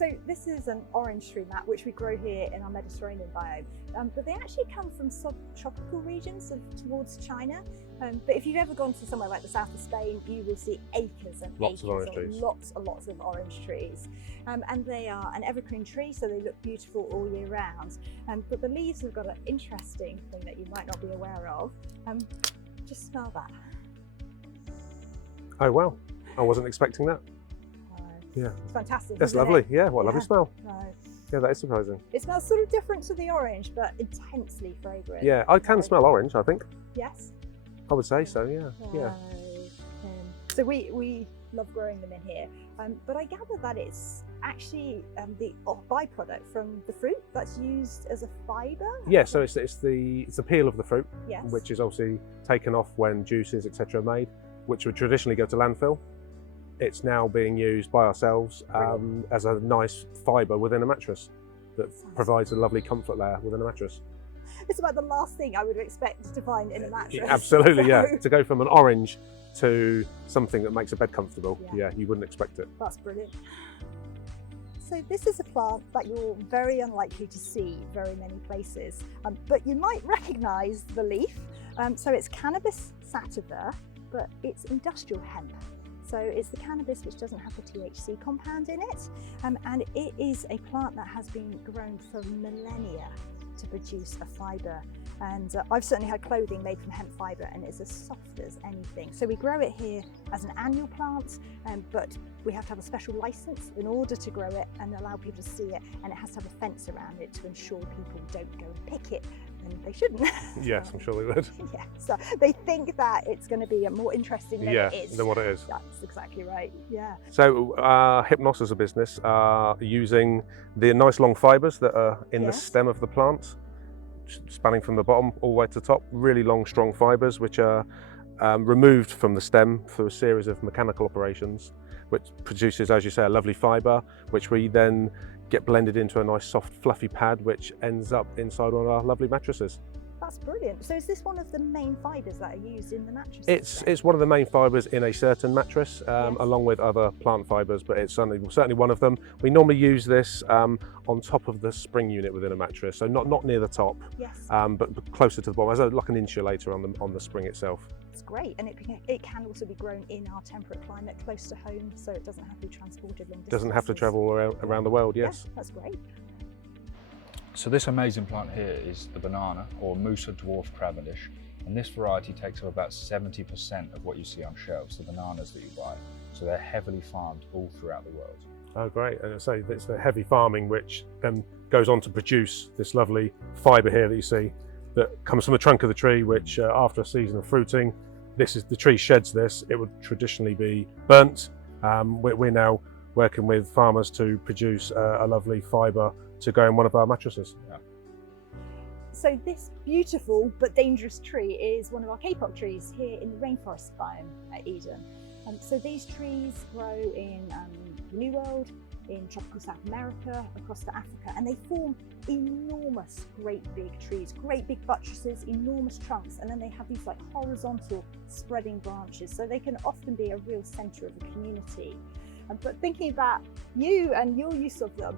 So this is an orange tree mat, which we grow here in our Mediterranean biome, but they actually come from subtropical regions, sort of towards China. But if you've ever gone to somewhere like the south of Spain, you will see acres and lots of orange trees. Lots and lots of orange trees. And they are an evergreen tree, so they look beautiful all year round. But the leaves have got an interesting thing that you might not be aware of. Just smell that. Oh wow, I wasn't expecting that. Yeah, it's fantastic. That's lovely. It? Yeah, what a lovely smell. Right. Yeah, that is surprising. It smells sort of different to the orange, but intensely fragrant. Yeah, I can smell orange, I think. Yes. I would say so, yeah. Yeah. So we love growing them in here, but I gather that it's actually the byproduct from the fruit that's used as a fibre? Yeah, so it's the peel of the fruit, yes, which is obviously taken off when juices, etc. are made, which would traditionally go to landfill. It's now being used by ourselves as a nice fibre within a mattress that provides a lovely comfort layer within a mattress. It's about the last thing I would expect to find in a mattress. Absolutely, yeah. To go from an orange to something that makes a bed comfortable, yeah, you wouldn't expect it. That's brilliant. So this is a plant that you're very unlikely to see very many places, but you might recognise the leaf. So it's Cannabis sativa, but it's industrial hemp. So it's the cannabis which doesn't have the THC compound in it, and it is a plant that has been grown for millennia to produce a fibre. And I've certainly had clothing made from hemp fibre, and it's as soft as anything. So we grow it here as an annual plant, but we have to have a special licence in order to grow it and allow people to see it, and it has to have a fence around it to ensure people don't go and pick it, and they shouldn't. Yes, I'm sure they would. Yeah, so they think that it's going to be more interesting than it is. Than what it is. That's exactly right, yeah. So Hypnos as a business are using the nice long fibres that are in the stem of the plant, spanning from the bottom all the way to the top, really long strong fibres which are removed from the stem through a series of mechanical operations, which produces, as you say, a lovely fibre, which we then get blended into a nice soft fluffy pad which ends up inside one of our lovely mattresses. That's brilliant. So is this one of the main fibres that are used in the mattresses? It's one of the main fibres in a certain mattress, along with other plant fibres, but it's certainly one of them. We normally use this on top of the spring unit within a mattress, so not near the top, but closer to the bottom, as like an insulator on the spring itself. It's great, and it can also be grown in our temperate climate, close to home, so it doesn't have to be transported long distances. Doesn't have to travel around the world, yes. Yeah, that's great. So this amazing plant here is the banana, or Musa dwarf Cavendish, and this variety takes up about 70% of what you see on shelves, the bananas that you buy. So they're heavily farmed all throughout the world. Oh great, and so it's the heavy farming which then goes on to produce this lovely fibre here that you see, that comes from the trunk of the tree, which after a season of fruiting, the tree sheds this. It would traditionally be burnt. We're now working with farmers to produce a lovely fibre to go in one of our mattresses. Yeah. So this beautiful but dangerous tree is one of our K-pop trees here in the rainforest biome at Eden. So these trees grow in the New World, in tropical South America, across to Africa, and they form enormous, great big trees, great big buttresses, enormous trunks, and then they have these like horizontal spreading branches, so they can often be a real centre of a community. But thinking about you and your use of them,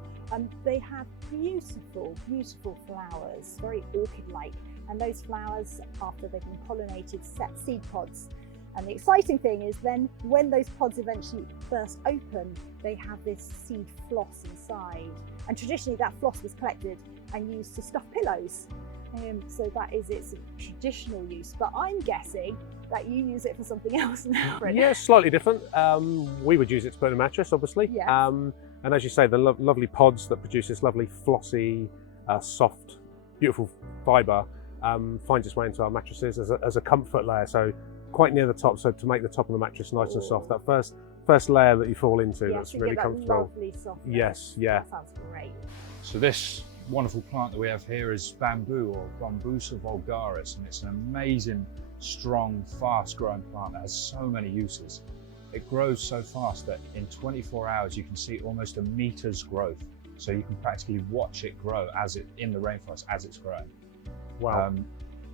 they have beautiful, beautiful flowers, very orchid-like, and those flowers, after they've been pollinated, set seed pods. And the exciting thing is then when those pods eventually burst open, they have this seed floss inside. And traditionally that floss was collected and used to stuff pillows. So that is its traditional use, but I'm guessing that you use it for something else now. Yeah, slightly different. We would use it to put in a mattress, obviously. Yes. And as you say, the lovely pods that produce this lovely flossy, soft, beautiful fibre finds its way into our mattresses as a comfort layer. So quite near the top, so to make the top of the mattress nice and soft. That first layer that you fall into, that's really comfortable. Lovely softness. Yes, yeah. That sounds great. So this wonderful plant that we have here is bamboo, or Bambusa vulgaris, and it's an amazing, strong, fast-growing plant that has so many uses. It grows so fast that in 24 hours you can see almost a meter's growth. So you can practically watch it grow in the rainforest as it's growing. Wow.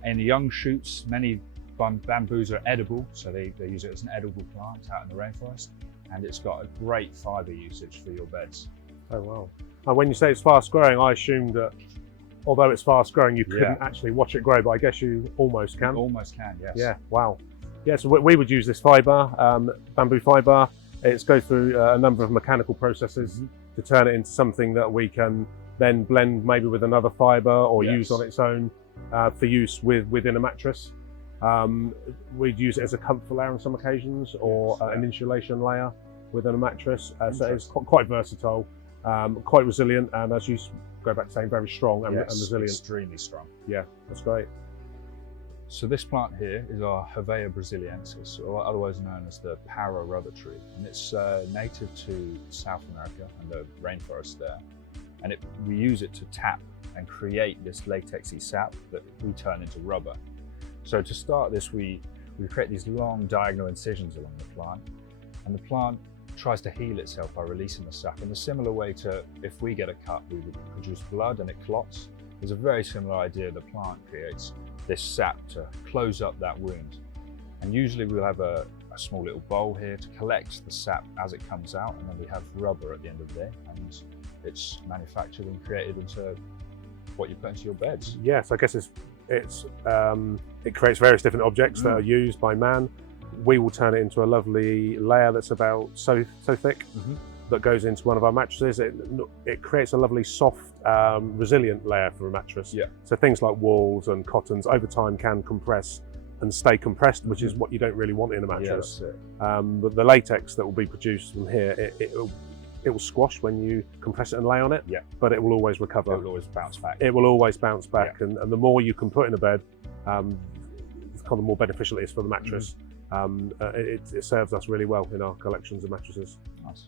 In the young shoots, many bamboos are edible, so they use it as an edible plant out in the rainforest, and it's got a great fibre usage for your beds. Oh wow. And when you say it's fast growing, I assume that although it's fast growing, you couldn't actually watch it grow, but I guess you almost can. You almost can, yes. Yeah, wow. Yeah, so we would use this fibre, bamboo fibre. It goes through a number of mechanical processes to turn it into something that we can then blend maybe with another fibre or use on its own for use within a mattress. We'd use it as a comfort layer on some occasions, or an insulation layer within a mattress. So it's quite versatile, quite resilient, and as you go back to saying, very strong and resilient. Extremely strong. Yeah, that's great. So this plant here is our Hevea brasiliensis, or otherwise known as the para rubber tree, and it's native to South America and the rainforest there. And we use it to tap and create this latexy sap that we turn into rubber. So to start this, we create these long diagonal incisions along the plant, and the plant tries to heal itself by releasing the sap in a similar way to if we get a cut, we would produce blood and it clots. There's a very similar idea. The plant creates this sap to close up that wound. And usually we'll have a small little bowl here to collect the sap as it comes out, and then we have rubber at the end of the day, and it's manufactured and created into what you put into your beds. Yes, I guess it creates various different objects that are used by man. We will turn it into a lovely layer that's about so thick that goes into one of our mattresses. It creates a lovely soft, resilient layer for a mattress. Yeah. So things like wools and cottons over time can compress and stay compressed, which is what you don't really want in a mattress. But the latex that will be produced from here, it will squash when you compress it and lay on it, but it will always recover. It will always bounce back. It will always bounce back, and the more you can put in a bed, the more beneficial it is for the mattress. It serves us really well in our collections of mattresses. Nice.